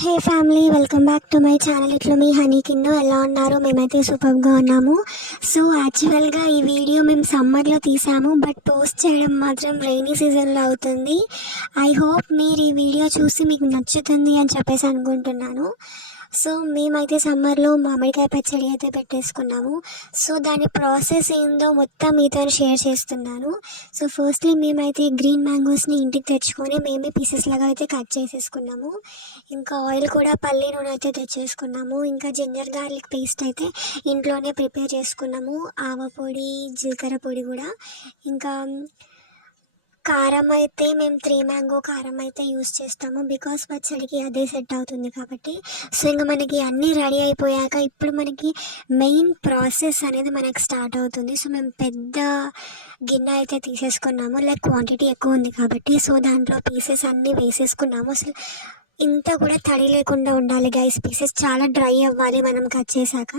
Hey family, welcome back to my channel. ఇట్లా మీ honey కింద ఎలా ఉన్నారు? మేమైతే సూపర్గా ఉన్నాము. సో యాక్చువల్గా ఈ వీడియో మేము సమ్మర్లో తీసాము, బట్ పోస్ట్ చేయడం మాత్రం రైనీ సీజన్లో అవుతుంది. ఐ హోప్ మీరు ఈ వీడియో చూసి మీకు నచ్చుతుంది అని చెప్పేసి అనుకుంటున్నాను. సో మేమైతే సమ్మర్లో మామిడికాయ పచ్చడి అయితే పెట్టేసుకున్నాము. సో దాని ప్రాసెస్ ఏందో మొత్తం మీతో షేర్ చేస్తున్నాను. సో ఫస్ట్లీ మేమైతే గ్రీన్ మ్యాంగోస్ని ఇంటికి తెచ్చుకొని మేమే పీసెస్ లాగా అయితే కట్ చేసేసుకున్నాము. ఇంకా ఆయిల్ కూడా పల్లి నూనె అయితే తెచ్చేసుకున్నాము. ఇంకా జింజర్ గార్లిక్ పేస్ట్ అయితే ఇంట్లోనే ప్రిపేర్ చేసుకున్నాము. ఆవ పొడి, జీలకర్ర పొడి కూడా. ఇంకా కారం అయితే మేము 3 మ్యాంగో కారం అయితే యూస్ చేస్తాము, బికాస్ పచ్చడికి అదే సెట్ అవుతుంది కాబట్టి. సో ఇంకా మనకి అన్నీ రెడీ అయిపోయాక ఇప్పుడు మనకి మెయిన్ ప్రాసెస్ అనేది మనకి స్టార్ట్ అవుతుంది. సో మేము పెద్ద గిన్నె అయితే తీసేసుకున్నాము, లైక్ క్వాంటిటీ ఎక్కువ ఉంది కాబట్టి. సో దాంట్లో పీసెస్ అన్నీ వేసేసుకున్నాము. అసలు ఇంత కూడా తడి లేకుండా ఉండాలి గైస్. పీసెస్ చాలా డ్రై అవ్వాలి మనం కట్ చేశాక.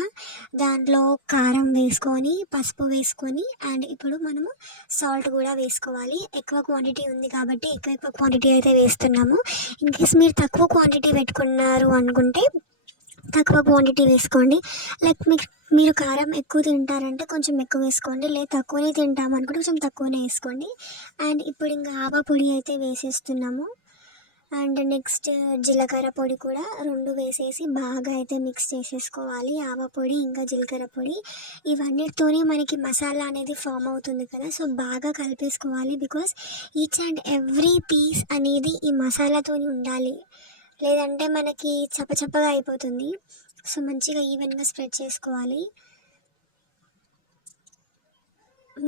దాంట్లో కారం వేసుకొని, పసుపు వేసుకొని, అండ్ ఇప్పుడు మనము సాల్ట్ కూడా వేసుకోవాలి. ఎక్కువ క్వాంటిటీ ఉంది కాబట్టి ఎక్కువ క్వాంటిటీ అయితే వేస్తున్నాము. ఇన్ కేస్ మీరు తక్కువ క్వాంటిటీ పెట్టుకున్నారు అనుకుంటే తక్కువ క్వాంటిటీ వేసుకోండి. లైక్ మీరు కారం ఎక్కువ తింటారంటే కొంచెం ఎక్కువ వేసుకోండి, లేదా తక్కువనే తింటాము అనుకుంటే కొంచెం తక్కువనే వేసుకోండి. అండ్ ఇప్పుడు ఇంకా ఆవ పొడి అయితే వేసేస్తున్నాము. అండ్ నెక్స్ట్ జీలకర్ర పొడి కూడా 2 వేసేసి బాగా అయితే మిక్స్ చేసేసుకోవాలి. ఆవ పొడి ఇంకా జీలకర్ర పొడి ఇవన్నిటితోనే మనకి మసాలా అనేది ఫామ్ అవుతుంది కదా. సో బాగా కలిపేసుకోవాలి, because each and every piece అనేది ఈ మసాలాతోని ఉండాలి, లేదంటే మనకి చప్పచప్పగా అయిపోతుంది. సో మంచిగా ఈవెన్గా స్ప్రెడ్ చేసుకోవాలి.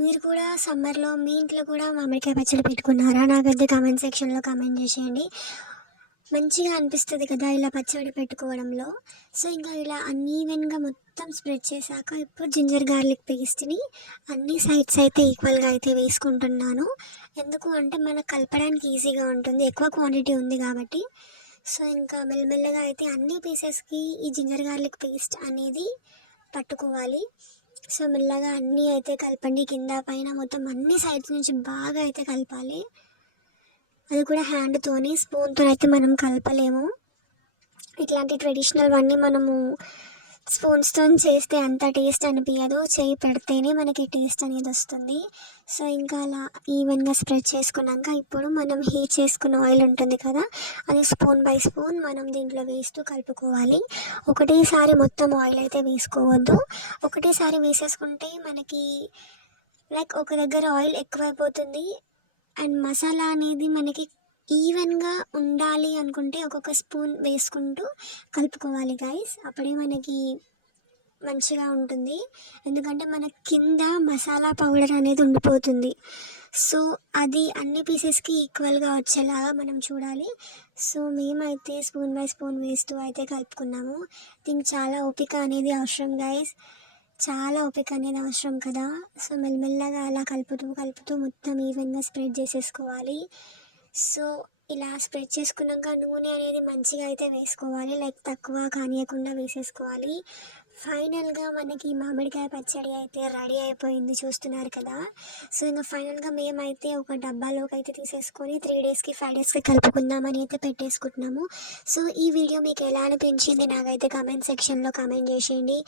మీరు కూడా సమ్మర్లో మీ ఇంట్లో కూడా మామిడికాయ పచ్చడి పెట్టుకున్నారా? నాకైతే కామెంట్ సెక్షన్లో కామెంట్ చేసేయండి. మంచిగా అనిపిస్తుంది కదా ఇలా పచ్చడి పెట్టుకోవడంలో. సో ఇంకా ఇలా అన్ఈవెన్గా మొత్తం స్ప్రెడ్ చేశాక ఇప్పుడు జింజర్ గార్లిక్ పేస్ట్ని అన్ని సైడ్స్ అయితే ఈక్వల్గా అయితే వేసుకుంటున్నాను. ఎందుకు అంటే మనకు కలపడానికి ఈజీగా ఉంటుంది, ఎక్కువ క్వాంటిటీ ఉంది కాబట్టి. సో ఇంకా మెల్లమెల్లగా అయితే అన్ని పీసెస్కి ఈ జింజర్ గార్లిక్ పేస్ట్ అనేది పట్టుకోవాలి. సో మెల్లగా అన్నీ అయితే కలపండి, కింద పైన మొత్తం అన్ని సైడ్స్ నుంచి బాగా అయితే కలపాలి. అది కూడా హ్యాండ్తోని, స్పూన్తో అయితే మనం కలపలేము. ఇట్లాంటి ట్రెడిషనల్ అన్నీ మనము స్పూన్స్తో చేస్తే అంత టేస్ట్ అనిపించదు, చేయి పెడితేనే మనకి టేస్ట్ అనేది వస్తుంది. సో ఇంకా అలా ఈవెన్గా స్ప్రెడ్ చేసుకున్నాక ఇప్పుడు మనం హీట్ చేసుకున్న ఆయిల్ ఉంటుంది కదా, అది స్పూన్ బై స్పూన్ మనం దీంట్లో వేస్తూ కలుపుకోవాలి. ఒకటేసారి మొత్తం ఆయిల్ అయితే వేసుకోవద్దు. ఒకటేసారి వేసేసుకుంటే మనకి లైక్ ఒక దగ్గర ఆయిల్ ఎక్కువైపోతుంది. అండ్ మసాలా అనేది మనకి ఈవెన్గా ఉండాలి అనుకుంటే ఒక్కొక్క స్పూన్ వేసుకుంటూ కలుపుకోవాలి గైస్, అప్పుడే మనకి మంచిగా ఉంటుంది. ఎందుకంటే మన కింద మసాలా పౌడర్ అనేది ఉండిపోతుంది. సో అది అన్ని పీసెస్కి ఈక్వల్గా వచ్చేలాగా మనం చూడాలి. సో మేమైతే స్పూన్ బై స్పూన్ వేస్తూ అయితే కలుపుకున్నాము. దీనికి చాలా ఓపిక అనేది అవసరం గైస్, చాలా ఓపిక అనేది అవసరం కదా. సో మెల్లమెల్లగా అలా కలుపుతూ కలుపుతూ మొత్తం ఈవెన్గా స్ప్రెడ్ చేసేసుకోవాలి. సో ఇలా స్ప్రెడ్ చేసుకున్నాక నూనె అనేది మంచిగా అయితే వేసుకోవాలి, లైక్ తక్కువ కానియకుండా వేసేసుకోవాలి. ఫైనల్గా మనకి మామిడికాయ పచ్చడి అయితే రెడీ అయిపోయింది, చూస్తున్నారు కదా. సో ఇంకా ఫైనల్గా మేమైతే ఒక డబ్బాలోకి అయితే తీసేసుకొని 3 డేస్కి 5 డేస్కి కలుపుకుందామని అయితే పెట్టేసుకుంటున్నాము. సో ఈ వీడియో మీకు ఎలా అనిపించింది నాకైతే కామెంట్ సెక్షన్లో కామెంట్ చేసేయండి.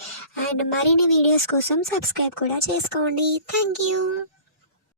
అండ్ మరిన్ని వీడియోస్ కోసం సబ్స్క్రైబ్ కూడా చేసుకోండి. Thank you.